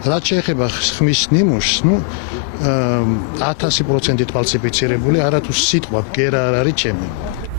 რაც შეეხება ხმის ნიმუშს, 1000% ფალსიფიცირებული, არათუ სიტყვა ბგერა არ არის ჩემი.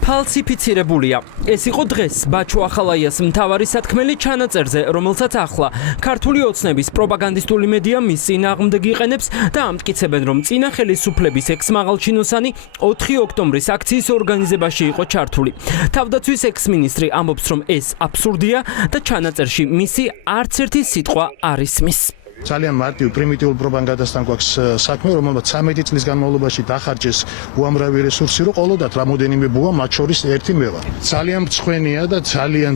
ფალსიფიცირებულია. ეს იყო დღეს ბაჩო ახალაიას მთავარი სათქმელი ჩანაწერზე, რომელსაც ახლა ქართული ოცნების პროპაგანდისტული მედია მის წინააღმდეგ იყენებს და ამტკიცებენ, რომ წინა ხელისუფლების ექს-მაღალჩინოსანი 4 ოქტომბრის აქციის ორგანიზებაში იყო ჩართული. თავდაცვის ექს-მინისტრი ამბობს, რომ ეს აბსურდია და ჩანაწერში მისი არც ერთი სიტყვა არ ისმის. ძალიან მარტივ პრიმიტიულ პროპაგანდასთან გვაქვს საქმე, რომელმაც 13 წლის განმავლობაში დახარჯეს უამრავი რესურსი, რომ ყოლოდათ რამოდენიმე ბუა, მათ შორის ერთი მე ვარ. ძალიან მწვენეა და ძალიან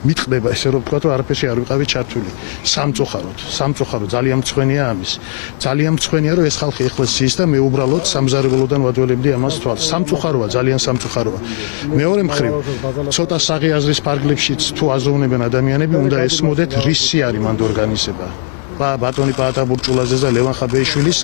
მიტყდება ესე რომ ვთქვა, რომ არაფერში არ ვიყავი ჩართული. სამწუხაროდ ძალიან მწვენეა ამის. ძალიან მწვენეა, რომ ეს ხალხი ეხლა ზის და მე უბრალოდ სამზარეულოდან ვადველებდი ამას თვალს. სამწუხაროა, ძალიან სამწუხაროა. მეორე მხრივ, ცოტა საღი აზრის ფარგლებშიც თუ აზროვნებენ ადამიანები, უნდა ესმოდეთ რის არის მანდ ორგანიზება. ბატონი პაატა ბურჭულაძე და ლევან ხაბეიშვილის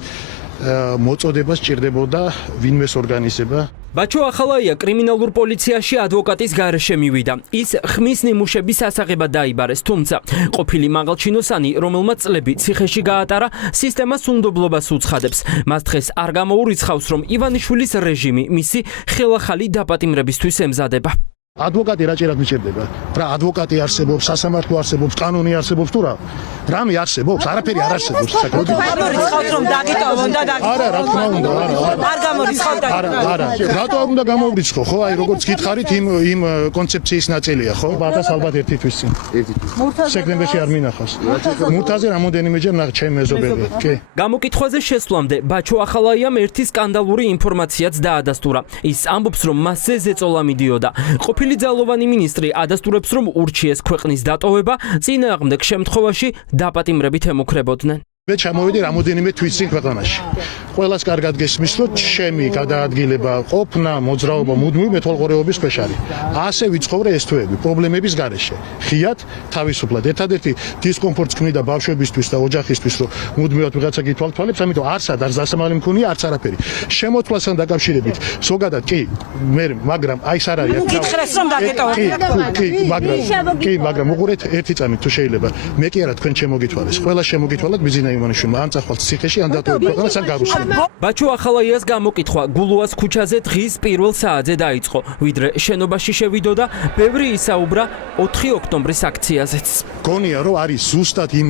მოწოდება სჭირდებოდა ვინმეს ორგანიზება. ბაჩო ახალაია კრიმინალურ პოლიციაში ადვოკატის გარეშე მივიდა. ის ხმის ნიმუშების ასაღებად დაიბარეს, თუმცა ყოფილი მაღალჩინოსანი, რომელმაც წლები ციხეში გაატარა, სისტემას უნდობლობას უცხადებს. მას დღეს არ გამოურიცხავს, რომ ივანიშვილის რეჟიმი მისი ხელახალი დაპატიმრებისთვის ემზადება. ადვოკატი რაჭერად მიჭირდება? რა ადვოკატი არსებობს, სასამართლო არსებობს, კანონი არსებობს თუ რა? რამე არსებობს? არაფერი არ არსებობს საქართველოს. გამორიცხავთ რომ დაგიტოვონ და დაგიტოვონ. არა, რა თქმა უნდა, არ გამორიცხავთ. არა. რატო არ უნდა გამოვრიცხო, ხო? აი როგორც გითხარით, იმ კონცეფციის ნაწილია, ხო? ბატას ალბათ ერთი თვის წინ. სექტემბერში არ მინახავს. მურთაზე რამოდენიმეჯერ ნახ ჩემ მეზობელი. კი. გამოკითხვაზე შესვლამდე ბაჩო ახალაიამ ერთი სკანდალური ინფორმაციაც დაადასტურა. ის ამბობს, რომ მასზე ზეწოლა მიდიოდა. ყოფილი ძალოვანი მინისტრი ადასტურებს, რომ ურჩიეს ქვეყნის დატოვება, წინააღმდეგ შემთხვევაში დაპატიმრებით ემუქრებოდნენ. მე ჩამოვედი რამოდენიმე თვის წინ ქვეყანაში. ყველას კარგად გესმის, რომ ჩემი გადაადგილება, ყოფნა, მოძრაობა მუდმივი მეთვალყურეობის ქვეშ არის. ასე ვიცხოვრე ეს თვეები, პრობლემების გარეშე. ხიათ, თავისუფლად. ერთადერთი დისკომფორტს ქმნიდა ბავშვებისთვის და ოჯახისთვის, რომ მუდმივად ვიღაცა გითვალთვალებს, ამიტომ არც დასამალი მქონია, არც არაფერი. შემოთვლასთან დაკავშირებით, ზოგადად კი, მაგრამ აი ეს არ არის. გითხრეს რომ დაგეტოვოთ. კი, მაგრამ უყურეთ ერთი წამით თუ შეიძლება. მე კი არა თქვენ შემოგითვალეს. ყველა შემოგითვალათ ბიზნეს ივანიშვილმა, ან წახვალთ ციხეში, ან დატოვებთ ქვეყანას, ან გარუსლით. ბაჩო ახალაიას გამოკითხვა გულუას ქუჩაზე დღის პირველ საათზე დაიწყო, ვიდრე შენობაში შევიდოდა, ბევრი ისაუბრა 4 ოქტომბრის აქციაზეც. გონია რომ არის ზუსტად იმ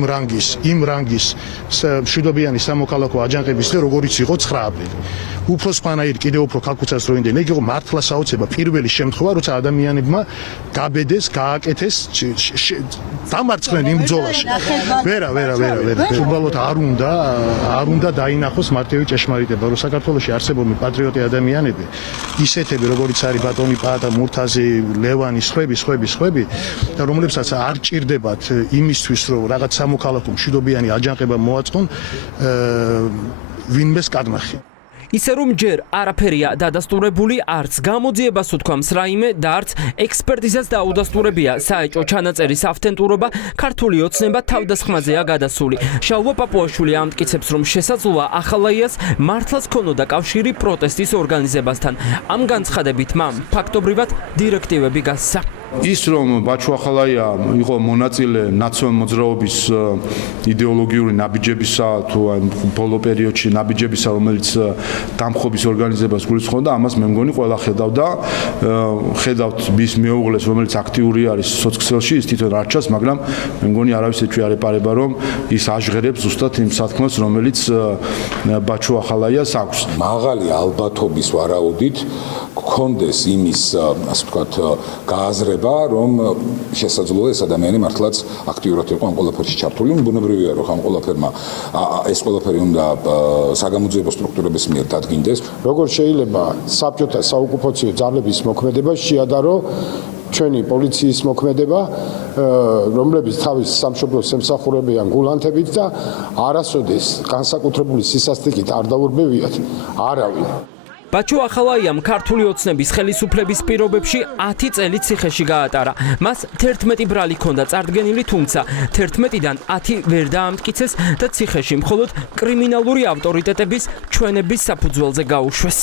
რანგის მშვიდობიანი სამოქალაქო აჯანყების და როგორიც იყო 9 აპრილი. უფრო სხვანაირი კიდევ უფრო ქალქუცას რო ინდენ, იგი იყო მართლა საოცება პირველი შემთხვევა, როცა ადამიანებმა გაბედეს, გააკეთეს, დამარცხდნენ იმ ბრძოლაში. ვერა. უბრალოდ არ უნდა დაინახოს მარტივი ჭეშმარიტება, რომ საქართველოში არსებობენ პატრიოტი ადამიანები, ისეთები როგორიც არის ბატონი პაატა, მურთაზი, ლევანი, სხვები და რომლებსაც არ ჭირდებათ იმისთვის, რომ რაღაც სამოქალაქო მშვიდობიანი აჯანყება მოაწყონ ვინმეს კადმახი. ისე რომ ჯერ არაფერია დადასტურებული, არც გამოძიებას უთქვამს რაიმე და არც ექსპერტიზას დაუდასტურებია საეჭვო ჩანაწერის ავთენტურობა, ქართული ოცნება თავდასხმაზეა გადასული. შალვა პაპუაშვილი ამტკიცებს, რომ შესაძლოა ახალაიას მართლაც ქონოდა კავშირი პროტესტის ორგანიზებასთან. ამ განცხადებით მან ფაქტობრივად დირექტივები გასცა. ის რომ ბაჩო ახალაია იყო მონაწილე ნაციონალ მოძრაობის იდეოლოგიური ნაბიჯებისა თუ ბოლო პერიოდში ნაბიჯებისა, რომელიც დამხობის ორგანიზებას გულისხმობდა, ამას მე მგონი ყველა ხედავთ მის მეუღლეს, რომელიც აქტიური არის სოციქსელში, ის თვითონ არ ჩანს, მაგრამ მე მგონი არავის ეჭვი არ ეპარება, რომ ის აჟღერებს ზუსტად იმ სათქმელს, რომელიც ბაჩო ახალაიას აქვს. მაღალი ალბათობის ვარაუდით გქონდეს იმის, ასე ვთქვათ, გააზრება, რომ შესაძლოა ეს ადამიანი მართლაც აქტიურად იყო ამ ყველაფერში ჩართული. ბუნებრივია, რომ ამ ყველაფერმა ეს ყველაფერი უნდა საგამოძიებო სტრუქტურების მიერ დადგინდეს. როგორ შეიძლება საბჭოთა საოკუპაციო ძალების მოქმედება შეადარო ჩვენი პოლიციის მოქმედება, რომლებიც თავის სამშობლოს ემსახურებიან გულანთებით და არასოდეს განსაკუთრებული სისასტიკით არ დაურბევიათ არავინ. ბაჩო ახალაიამ ქართული ოცნების ხელისუფლების პირობებში 10 წელი ციხეში გაატარა. მას 11 ბრალი ჰქონდა წარდგენილი, თუმცა 11-დან 10 ვერ დაამტკიცეს და ციხეში მხოლოდ კრიმინალური ავტორიტეტების ჩვენების საფუძველზე გაუშვეს.